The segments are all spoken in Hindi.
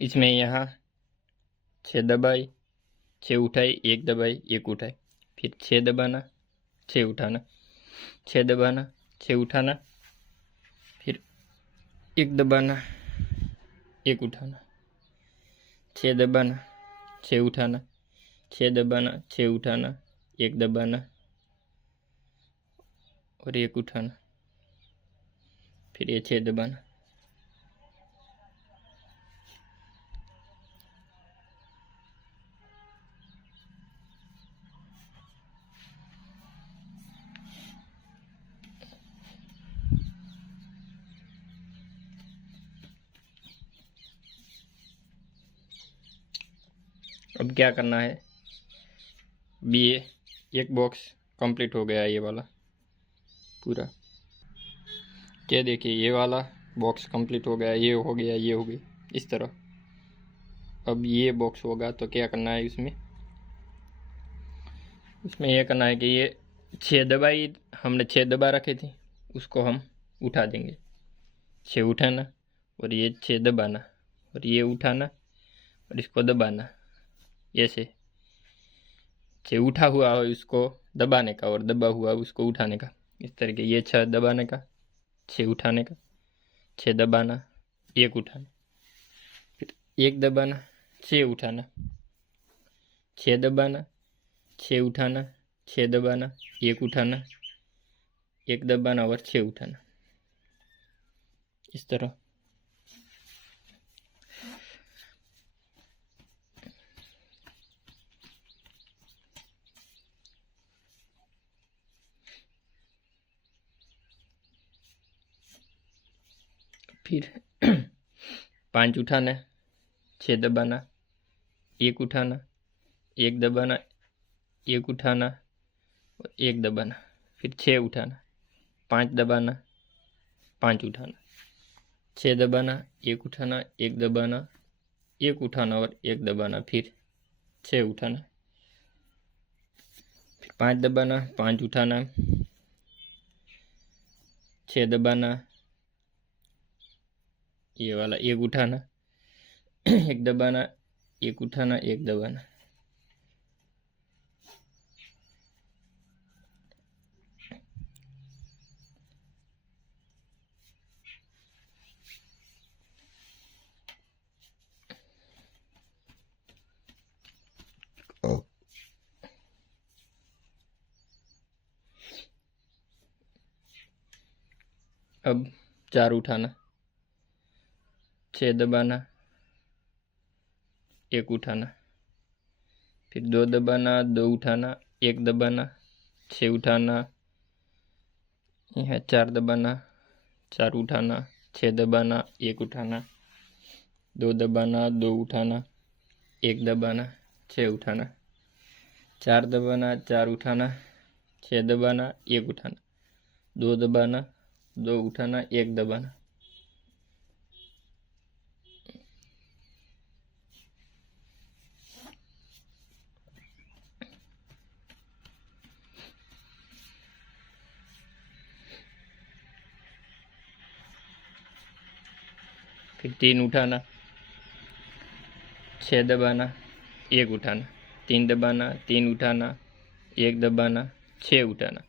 इसमें यहाँ 6 दबाई, 6 उठाई, 1 दबाई, 1 उठाई, फिर 6 दबाना, 6 उठाना, 6 दबाना, 6 उठाना, फिर 1 दबाना, 1 उठाना, 6 दबाना, 6 उठाना, 6 दबाना, 6 उठाना, 1 दबाना और 1 उठाना, फिर ये 6 दबाना। अब क्या करना है, ये एक बॉक्स कंप्लीट हो गया, ये वाला पूरा। क्या देखिए, ये वाला बॉक्स कंप्लीट हो गया, ये हो गया, ये हो गई इस तरह। अब ये बॉक्स होगा तो क्या करना है, इसमें ये करना है कि ये 6 दबाई, हमने 6 दबा रखे थे, उसको हम उठा देंगे। 6 उठाना और ये 6 दबाना और ये उठाना और इसको दबाना, ऐसे 6 उठा हुआ है उसको दबाने का और दबा हुआ उसको उठाने का, इस तरीके। ये 6 दबाने का, 6 उठाने का, 6 दबाना, 1 उठाना, फिर 1 दबाना, 6 उठाना, 6 दबाना, 6 उठाना, 6 दबाना, 1 उठाना, 1 दबाना और 6 उठाना, इस तरह। फिर 5 उठाना, 6 दबाना, 1 उठाना, 1 दबाना, 1 उठाना और 1 दबाना, फिर 6 उठाना, 5 दबाना, 5 उठाना, 6 दबाना, 1 उठाना, 1 दबाना, 1 उठाना और 1 दबाना, फिर 6 उठाना, फिर 5 दबाना, 5 उठाना, 6 दबाना, ये वाला 1 उठाना, 1 दबाना, 1 उठाना, 1 दबाना। अब 4 उठाना, 6 दबाना, 1 उठाना, फिर 2 दबाना, 2 उठाना, 1 दबाना, 6 उठाना, यहाँ 4 दबाना, 4 उठाना, 6 दबाना, 1 उठाना, 2 दबाना, 2 उठाना, 1 दबाना, 6 उठाना, 4 दबाना, 4 उठाना, 6 दबाना, 1 उठाना, 2 दबाना, 2 उठाना, 1 दबाना। फिर 3 उठाना, 6 दबाना, 1 उठाना, 3 दबाना, 3 उठाना, 1 दबाना, 6 उठाना,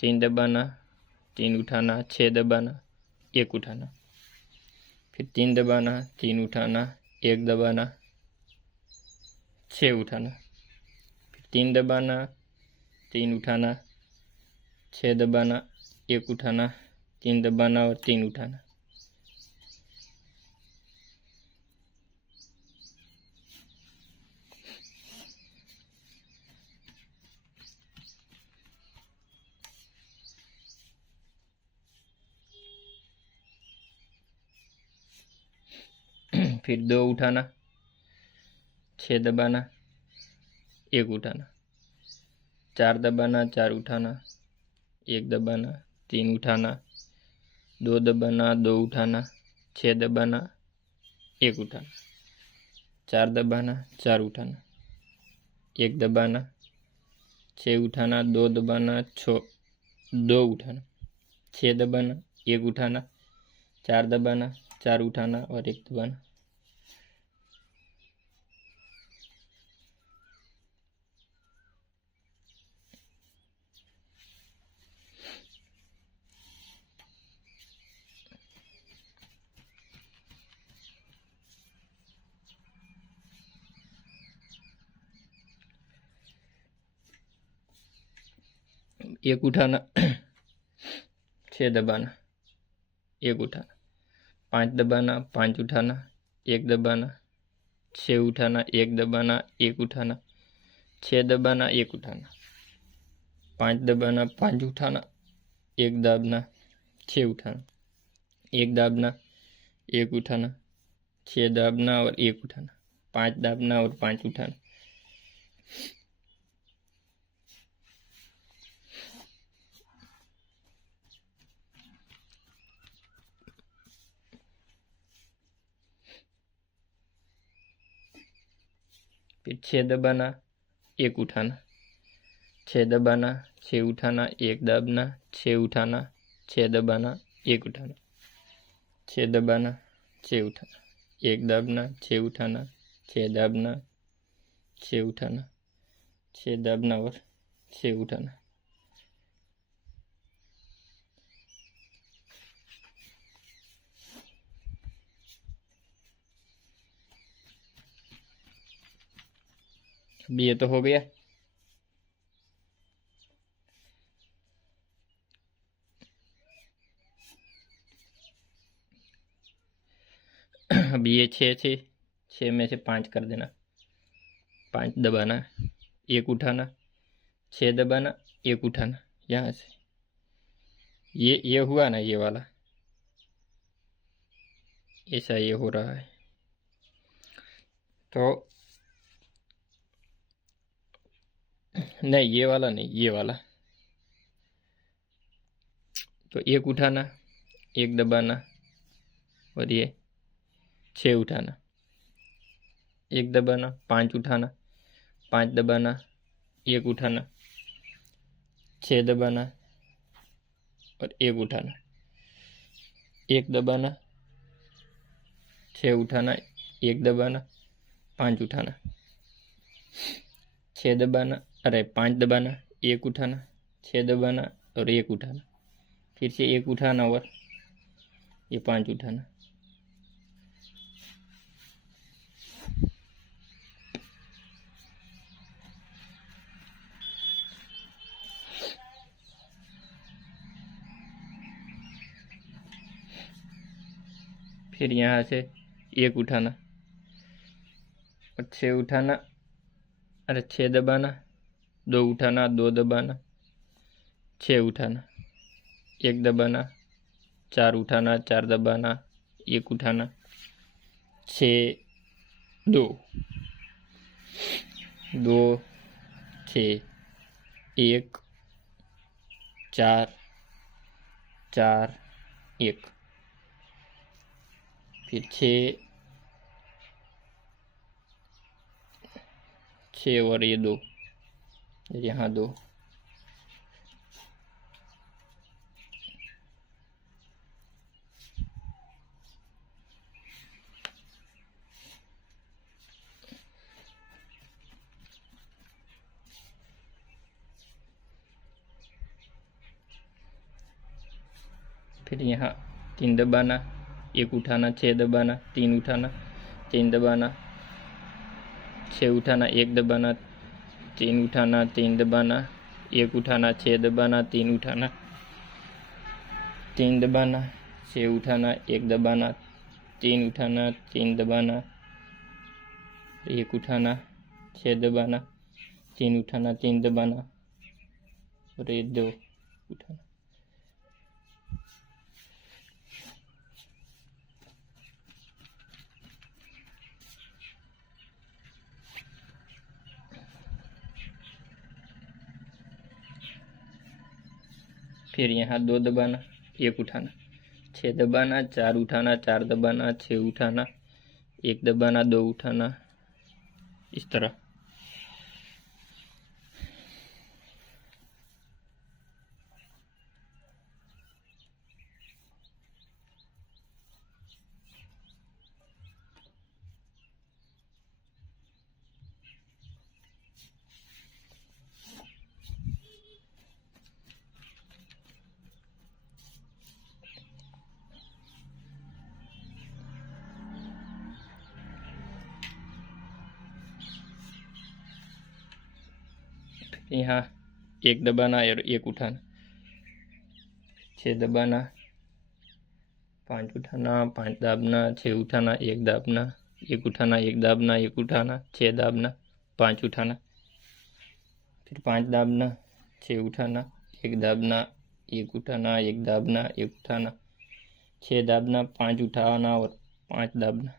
3 दबाना, 3 उठाना, 6 दबाना, 1 उठाना, फिर 3 दबाना, 3 उठाना, 1 दबाना, 6 उठाना, फिर 3 दबाना, 3 उठाना, 6 दबाना, 1 उठाना, 3 दबाना और 3 उठाना। फिर 2 उठाना, 6 दबाना, 1 उठाना, 4 दबाना, 4 उठाना, 1 दबाना, 3 उठाना, 2 दबाना, 2 उठाना, 6 दबाना, 1 उठाना, 4 दबाना, 4 उठाना, 1 दबाना, 6 उठाना, 2 दबाना, 2 उठाना, 6 दबाना, 1 उठाना, 4 दबाना, 4 उठाना और 1 दबाना। एक उठाना, 6 दबाना, 1 उठाना, 5 दबाना, 5 उठाना, 1 दबाना, 6 उठाना, 1 दबाना, 1 उठाना, 6 दबाना, 1 उठाना, 5 दबाना, 5 उठाना, 1 दाबना, 6 उठाना, 1 दाबना, 1 उठाना, 6 दाबना और 1 उठाना, 5 दाबना और 5 उठाना। फिर 6 दबाना, 1 उठाना, 6 दबाना, 6 उठाना, 1 दाबना, 6 उठाना, 6 दबाना, 1 उठाना, 6 दबाना, 6 उठाना, 1 दाबना, 6 उठाना, 6 दाबना, 6 उठाना, 6 दाबना और 6 उठाना। अब ये तो हो गया। अब ये 6 में से 5 कर देना, 5 दबाना, 1 उठाना, 6 दबाना, 1 उठाना। यहाँ से ये हुआ ना, ये वाला ऐसा ये हो रहा है। तो नहीं, ये वाला नहीं, ये वाला। तो 1 उठाना, 1 दबाना और ये 6 उठाना, 1 दबाना, 5 उठाना, 5 दबाना, 1 उठाना, 6 दबाना और 1 उठाना, 1 दबाना, 6 उठाना, 1 दबाना, 5 उठाना, 6 दबाना, अरे 5 दबाना, 1 उठाना, 6 दबाना और 1 उठाना, फिर से 1 उठाना और ये 5 उठाना। फिर यहाँ से 1 उठाना और 6 उठाना, अरे 6 दबाना, 2 उठाना, 2 दबाना, 6 उठाना, 1 दबाना, 4 उठाना, 4 दबाना, 1 उठाना, 6 2 2 6 1 4 4 1, फिर 6 और ये 2, यहाँ 2, फिर यहाँ 3 दबाना, 1 उठाना, 6 दबाना, 3 उठाना, 3 दबाना, 6 उठाना, 1 दबाना, 3 उठाना, 3 दबाना, 1 उठाना, 6 दबाना, 3 उठाना, 3 दबाना, 6 उठाना, 1 दबाना, 3 उठाना, 3 दबाना, 1 उठाना, 6 दबाना, 3 उठाना, 3 दबाना और ये 2 उठाना। फिर यहाँ 2 दबाना, 1 उठाना, 6 दबाना, 4 उठाना, 4 दबाना, 6 उठाना, 1 दबाना, 2 उठाना, इस तरह। यहाँ एक दबाना और एक उठाना, 6 दबाना, 5 उठाना, 5 दाबना, 6 उठाना, 1 दाबना, 1 उठाना, 1 दाबना, 1 उठाना, 6 दाबना, 5 उठाना, फिर 5 दाबना, 6 उठाना, 1 दाबना, 1 उठाना, 1 दाबना, 1 उठाना, 6 दाबना, 5 उठाना और 5 दाबना।